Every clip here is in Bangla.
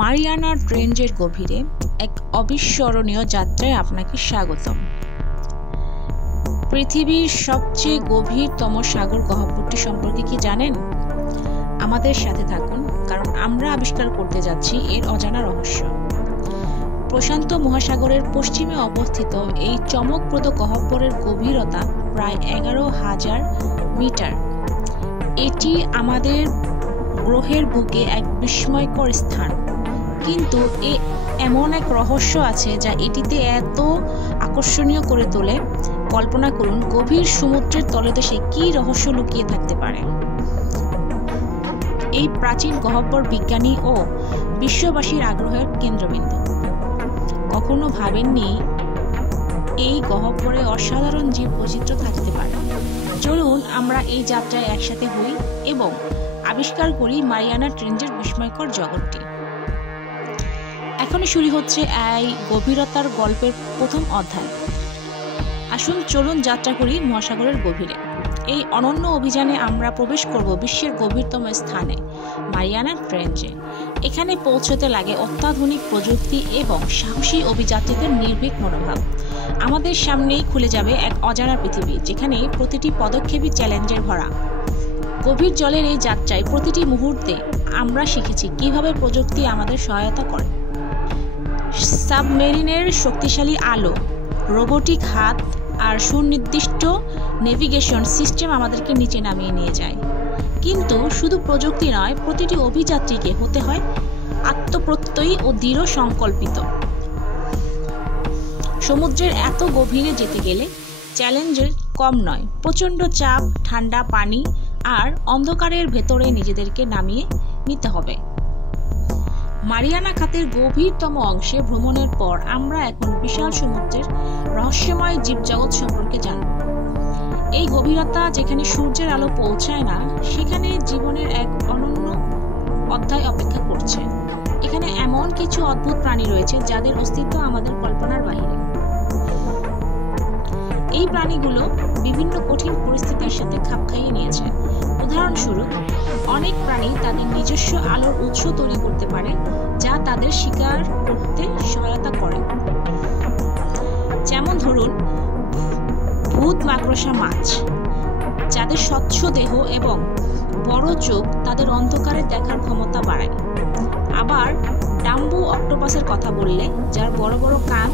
মারিয়ানা ট্রেঞ্চের গভীরে এক অবিস্মরণীয় যাত্রায় আপনাকে স্বাগতম। পৃথিবীর সবচেয়ে গভীরতম সাগর গহ্বরটি সম্পর্কে কি জানেন? আমাদের সাথে থাকুন, কারণ আমরা আবিষ্কার করতে যাচ্ছি এর অজানা রহস্য। প্রশান্ত মহাসাগরের পশ্চিমে অবস্থিত এই চমকপ্রদ গহ্বরের গভীরতা প্রায় 11,000 মিটার। এটি আমাদের গ্রহের বুকে এক বিস্ময়কর স্থান, কিন্তু এমন এক রহস্য আছে যা এটিতে এত আকর্ষণীয় করে তোলে। কল্পনা করুন, গভীর সমুদ্রের তলদেশে কী রহস্য লুকিয়ে থাকতে পারে। এই প্রাচীন গহ্বর বিজ্ঞানী ও বিশ্ববাসীর আগ্রহের কেন্দ্রবিন্দু। কখনো ভাবেননি এই গহ্বরে অসাধারণ জীব বৈচিত্র্য থাকতে পারে? চলুন আমরা এই যাত্রায় একসাথে হই এবং আবিষ্কার করি মারিয়ানা ট্রেঞ্চের বিস্ময়কর জগৎটি। এখনই শুরু হচ্ছে এই গভীরতার গল্পের প্রথম অধ্যায়। আসুন চলুন যাত্রা করি মহাসাগরের গভীরে। এই অনন্য অভিযানে আমরা প্রবেশ করব বিশ্বের গভীরতম স্থানে, মারিয়ানা ট্রেঞ্চে। এখানে পৌঁছতে লাগে অত্যাধুনিক প্রযুক্তি এবং সাহসী অভিযাত্রীদের নির্ভীক মনোভাব। আমাদের সামনেই খুলে যাবে এক অজানা পৃথিবী, যেখানে প্রতিটি পদক্ষেপই চ্যালেঞ্জের ভরা। গভীর জলের এই যাত্রায় প্রতিটি মুহূর্তে আমরা শিখেছি কিভাবে প্রযুক্তি আমাদের সহায়তা করে। সাবমেরিনের শক্তিশালী আলো, রোবোটিক হাত আর সুনির্দিষ্ট নেভিগেশন সিস্টেম আমাদেরকে নিচে নামিয়ে নিয়ে যায়। কিন্তু শুধু প্রযুক্তি নয়, প্রতিটি অভিযাত্রীকে হতে হয় আত্মপ্রত্যয়ী ও দৃঢ় সংকল্পিত। সমুদ্রের এত গভীরে যেতে গেলে চ্যালেঞ্জের কম নয়। প্রচণ্ড চাপ, ঠান্ডা পানি আর অন্ধকারের ভেতরে নিজেদেরকে নামিয়ে নিতে হবে। মারিয়ানা খাতের গভীরতম অংশে ভ্রমণের পর আমরা এখন বিশাল সমুদ্রের রহস্যময় জীবজগৎ সম্পর্কে জানব। এই গভীরতা যেখানে সূর্যের আলো পৌঁছায় না, সেখানে জীবনের এক অনন্য অধ্যায় অপেক্ষা করছে। এখানে এমন কিছু অদ্ভুত প্রাণী রয়েছে যাদের অস্তিত্ব আমাদের কল্পনার বাইরে। এই প্রাণীগুলো বিভিন্ন কঠিন পরিস্থিতির সাথে খাপ খাইয়ে নিয়েছে। উদাহরণস্বরূপ, অনেক প্রাণী তাদের নিজস্ব আলোর উৎস তৈরি করতে পারে, যা তাদের শিকার করতে সহায়তা করে। যেমন ধরুন ভূত মাকড়সা মাছ, যাদের স্বচ্ছ দেহ এবং বড় চোখ তাদের অন্ধকারে দেখার ক্ষমতা বাড়ায়। আবার ডাম্বু অক্টোপাসের কথা বললে, যার বড় বড় কান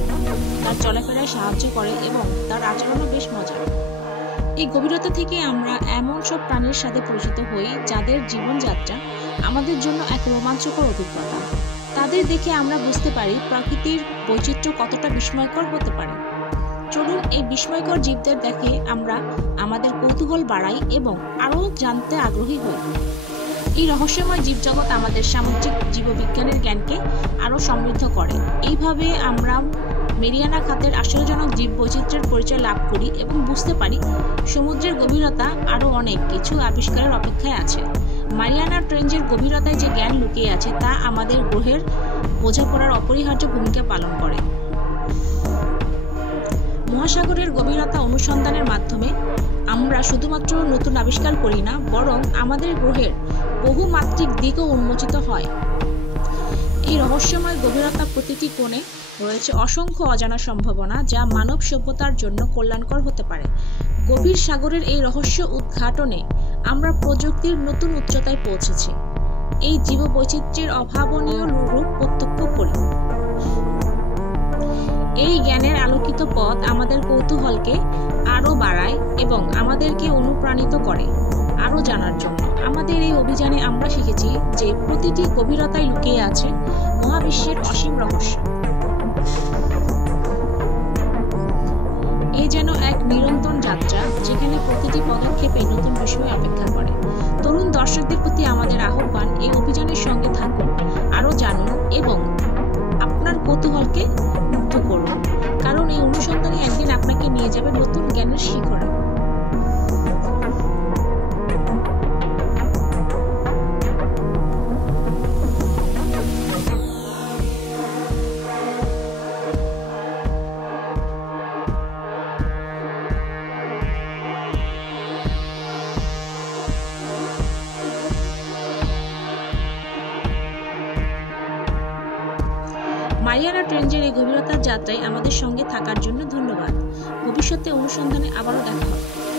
তার চলাফেরায় সাহায্য করে এবং তার আচরণও বেশ মজার। এই গভীরতা থেকে আমরা এমন সব প্রাণীর সাথে পরিচিত হই যাদের জীবনযাত্রা আমাদের জন্য এক রোমাঞ্চকর অভিজ্ঞতা। তাদের দেখে আমরা বুঝতে পারি প্রকৃতির বৈচিত্র্য কতটা বিস্ময়কর হতে পারে। চলুন এই বিস্ময়কর জীবদের দেখে আমরা আমাদের কৌতূহল বাড়াই এবং আরও জানতে আগ্রহী হই। এই রহস্যময় জীবজগৎ আমাদের সামুদ্রিক জীববিজ্ঞানের জ্ঞানকে আরও সমৃদ্ধ করে। এইভাবে আমরা মারিয়ানা খাতের আশ্চর্যজনক জীব বৈচিত্র্যের পরিচয় লাভ করি এবং বুঝতে পারি সমুদ্রের গভীরতা আরও অনেক কিছু আবিষ্কারের অপেক্ষায় আছে। মারিয়ানা ট্রেঞ্চের গভীরতায় যে জ্ঞান লুকিয়ে আছে তা আমাদের গ্রহের বোঝাপড়ার অপরিহার্য ভূমিকা পালন করে। মহাসাগরের গভীরতা অনুসন্ধানের মাধ্যমে আমরা শুধুমাত্র নতুন আবিষ্কার করি না, বরং আমাদের গ্রহের বহুমাত্রিক দিকও উন্মোচিত হয়। এই রহস্যময় গভীরতা প্রতিটি কোণে রয়েছে অসংখ্য অজানা সম্ভাবনা, যা মানব সভ্যতার জন্য কল্যাণকর হতে পারে। গভীর সাগরের এই রহস্য উদ্ঘাটনে আমরা প্রযুক্তির নতুন উচ্চতায় পৌঁছেছি। এই জীববৈচিত্র্যের অভাবনীয় রূপ প্রত্যক্ষ করি। এই জ্ঞানের আলোকিত পথ আমাদের কৌতূহলকে আরও বাড়ায় এবং আমাদেরকে অনুপ্রাণিত করে আরও জানার জন্য। আমাদের এই অভিযানে আমরা শিখেছি যে প্রতিটি গভীরতায় লুকিয়ে আছে মহাবিশ্বের অসীম রহস্য। এই যেন এক নিরন্তর যাত্রা, যেখানে প্রতিটি পদক্ষেপে নতুন বিষয় অপেক্ষা করে। তরুণ দর্শকদের প্রতি আমাদের আহ্বান, এই অভিযানের সঙ্গে থাকুন, আরও জানুন এবং আপনার কৌতূহলকে মুগ্ধ করুন, কারণ এই অনুসন্ধানই একদিন আপনাকে নিয়ে যাবে নতুন জ্ঞানের শিখরে। মারিয়ানা ট্রেঞ্জের এই গভীরতার যাত্রায় আমাদের সঙ্গে থাকার জন্য ধন্যবাদ। ভবিষ্যতে অনুসন্ধানে আবারও দেখা হবে।